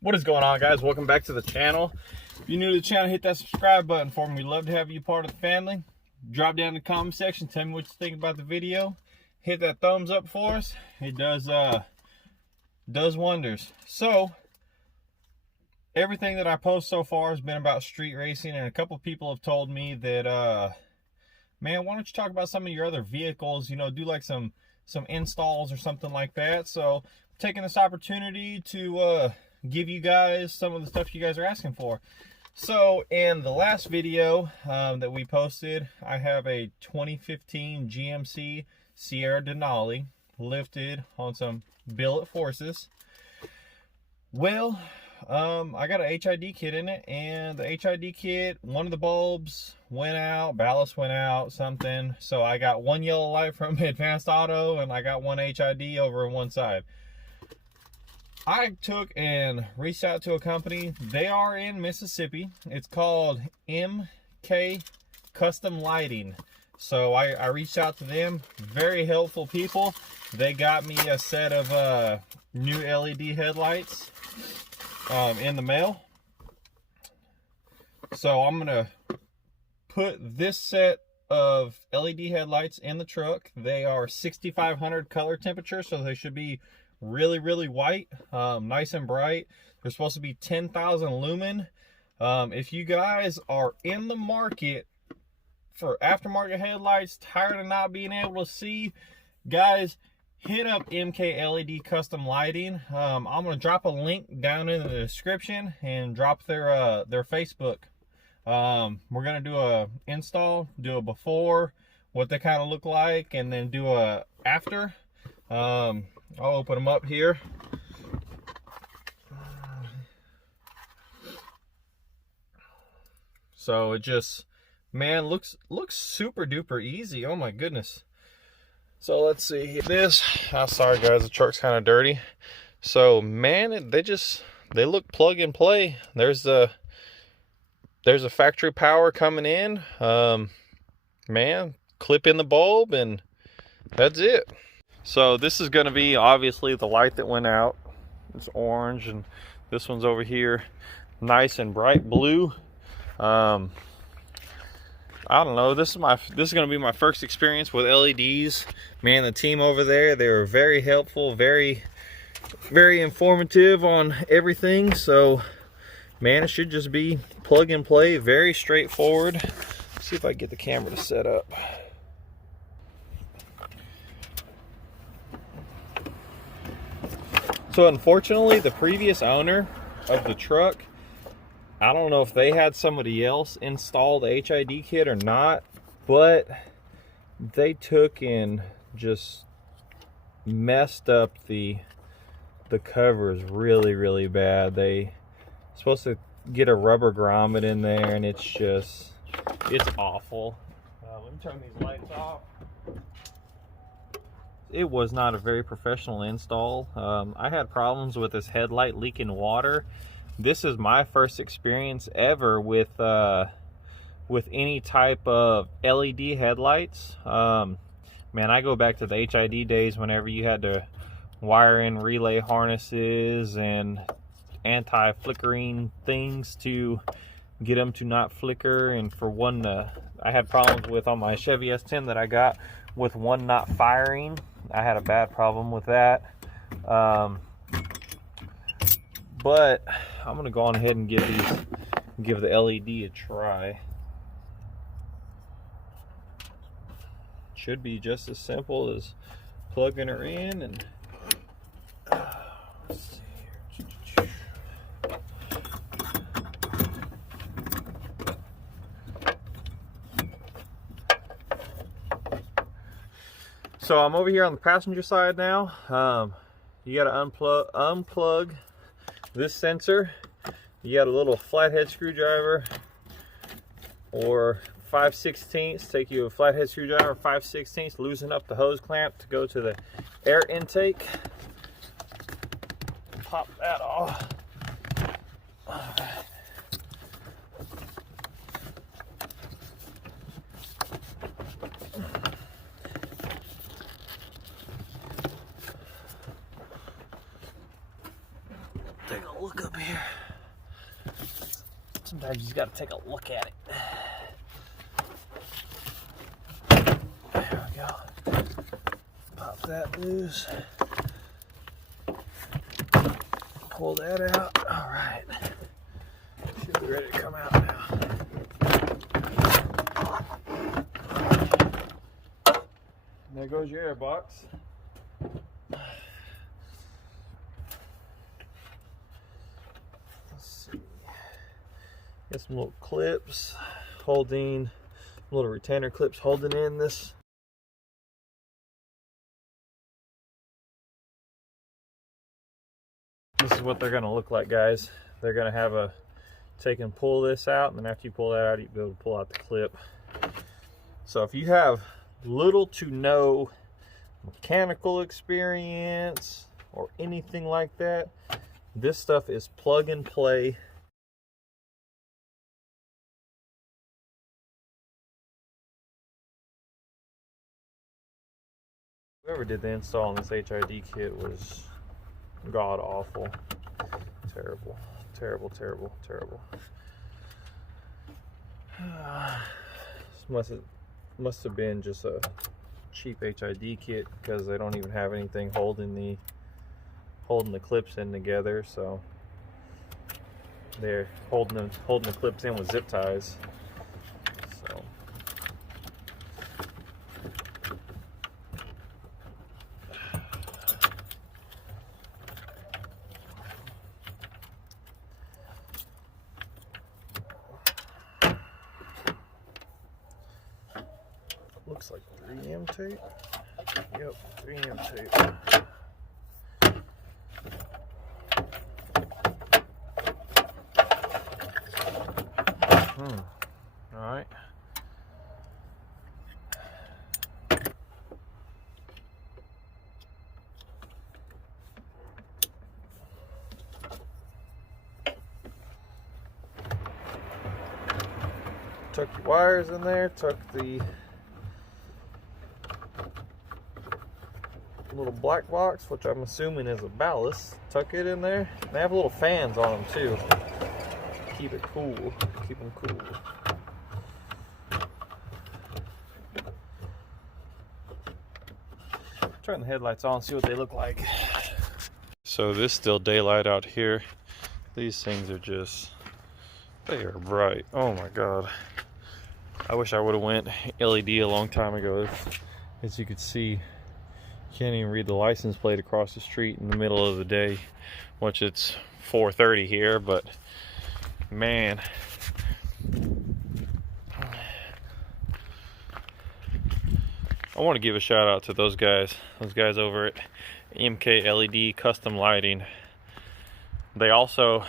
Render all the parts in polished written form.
What is going on, guys? Welcome back to the channel. If you're new to the channel, hit that subscribe button for me. We'd love to have you part of the family. Drop down in the comment section, tell me what you think about the video. Hit that thumbs up for us. It does wonders. So everything that I post so far has been about street racing, and a couple of people have told me that man, why don't you talk about some of your other vehicles, do like some installs or something like that. So I'm taking this opportunity to give you guys some of the stuff you guys are asking for. So in the last video that we posted, I have a 2015 GMC Sierra Denali lifted on some billet forces. Well, I got an HID kit in it, and the HID kit, one of the bulbs went out, ballast went out, something. So I got one yellow light from Advanced Auto, and I got one HID over on one side. I took and reached out to a company. They are in Mississippi. It's called MK Custom Lighting. So I reached out to them. Very helpful people. They got me a set of new LED headlights in the mail. So I'm gonna put this set of LED headlights in the truck. They are 6500 color temperature, so they should be really white, nice and bright. They're supposed to be 10,000 lumen. If you guys are in the market for aftermarket headlights, tired of not being able to see, guys, hit up MK LED Custom Lighting. I'm gonna drop a link down in the description and drop their Facebook. We're gonna do a install, do a before, what they kind of look like, and then do a after. I'll open them up here. So it just, man, looks super duper easy. Oh my goodness. So let's see this. Oh, sorry guys, the truck's kind of dirty. So man, they look plug and play. There's a factory power coming in. Man, clip in the bulb and that's it. So this is going to be obviously the light that went out. It's orange, and this one's over here nice and bright blue. I don't know, this is going to be my first experience with LEDs. Man, the team over there, they were very helpful, very informative on everything. So man, it should just be plug and play, very straightforward. Let's see if I can get the camera to set up. So unfortunately, the previous owner of the truck, I don't know if they had somebody else install the HID kit or not, but they took and just messed up the covers really bad. They supposed to get a rubber grommet in there, and it's awful. Let me turn these lights off. It was not a very professional install. I had problems with this headlight leaking water. This is my first experience ever with any type of LED headlights. Man, I go back to the HID days whenever you had to wire in relay harnesses and anti-flickering things to get them to not flicker. And for one, I had problems with on my Chevy S10 that I got with one not firing. I had a bad problem with that. But I'm gonna go on ahead and give the LED a try. Should be just as simple as plugging her in and let's see here. So I'm over here on the passenger side now. You got to unplug this sensor. You got a little flathead screwdriver or 5/16. Take you a flathead screwdriver, 5/16, loosen up the hose clamp to go to the air intake. Pop that off. Take a look up here. here. Sometimes you just got to take a look at it. There we go. Pop that loose. Pull that out. All right. Should be ready to come out now. There goes your air box. Let's see. Got some little clips holding, little retainer clips holding in this. This is what they're going to look like, guys. They're going to have a take and pull this out, and then after you pull that out, you'll be able to pull out the clip. So if you have little to no mechanical experience or anything like that, this stuff is plug and play. Whoever did the install on this HID kit was god awful. Terrible, terrible, terrible, terrible. This must have been just a cheap HID kit, because they don't even have anything holding the clips in together, so they're holding the clips in with zip ties. So looks like 3M tape. Yep, 3M tape. All right. Tuck your wires in there, tuck the little black box, which I'm assuming is a ballast, tuck it in there. They have little fans on them too. Keep it cool, keep them cool. Turn the headlights on, see what they look like. So this is still daylight out here. These things are just, they are bright. Oh my God. I wish I would have went LED a long time ago. As you could see, you can't even read the license plate across the street in the middle of the day, which it's 4:30 here, but man. I want to give a shout out to those guys over at MK LED Custom Lighting. They also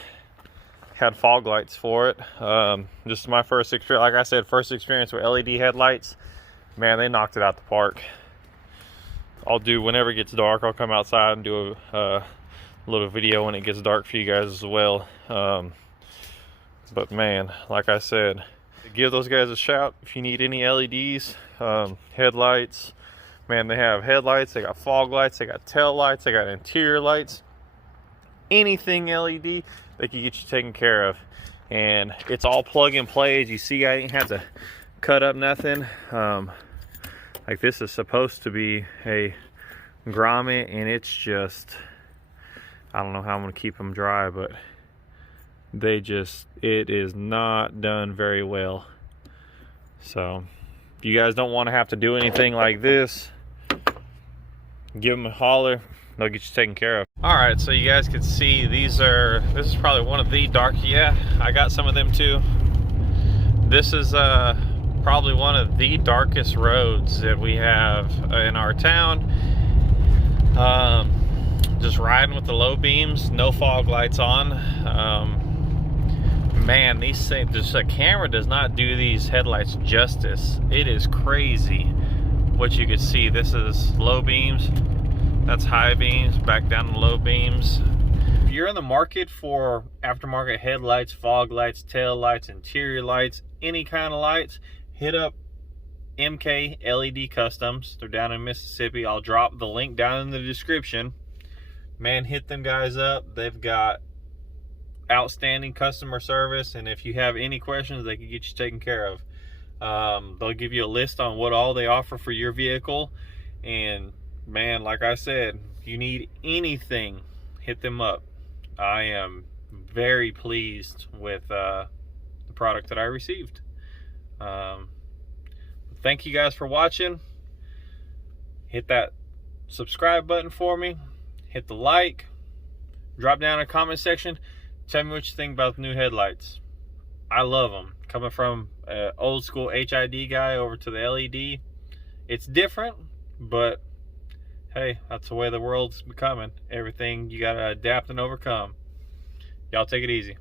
had fog lights for it. Just my first experience, like I said, first experience with LED headlights. Man, they knocked it out the park. I'll do, whenever it gets dark, I'll come outside and do a little video when it gets dark for you guys as well. But man, like I said, give those guys a shout if you need any LEDs, headlights. Man, they have headlights, they got fog lights, they got tail lights, they got interior lights. Anything LED, they can get you taken care of. And it's all plug and play. As you see, I didn't have to cut up nothing. Like, this is supposed to be a grommet, and it's just, I don't know how I'm gonna keep them dry, but they just, it is not done very well. So if you guys don't want to have to do anything like this, give them a holler, they'll get you taken care of. All right, so you guys can see this is probably one of the dark, yeah, I got some of them too. This is probably one of the darkest roads that we have in our town. Just riding with the low beams, no fog lights on. Man, these things, just a camera does not do these headlights justice. It is crazy what you can see. This is low beams, that's high beams, back down to low beams. If you're in the market for aftermarket headlights, fog lights, tail lights, interior lights, any kind of lights, hit up MK LED Customs. They're down in Mississippi. I'll drop the link down in the description. Man, hit them guys up. They've got outstanding customer service, and if you have any questions, they can get you taken care of. They'll give you a list on what all they offer for your vehicle, and man, like I said, if you need anything, hit them up. I am very pleased with the product that I received. Thank you guys for watching. Hit that subscribe button for me, hit the like, drop down in the comment section, tell me what you think about the new headlights. I love them. Coming from an old school HID guy over to the LED, it's different, but hey, that's the way the world's becoming. Everything you gotta adapt and overcome. Y'all take it easy.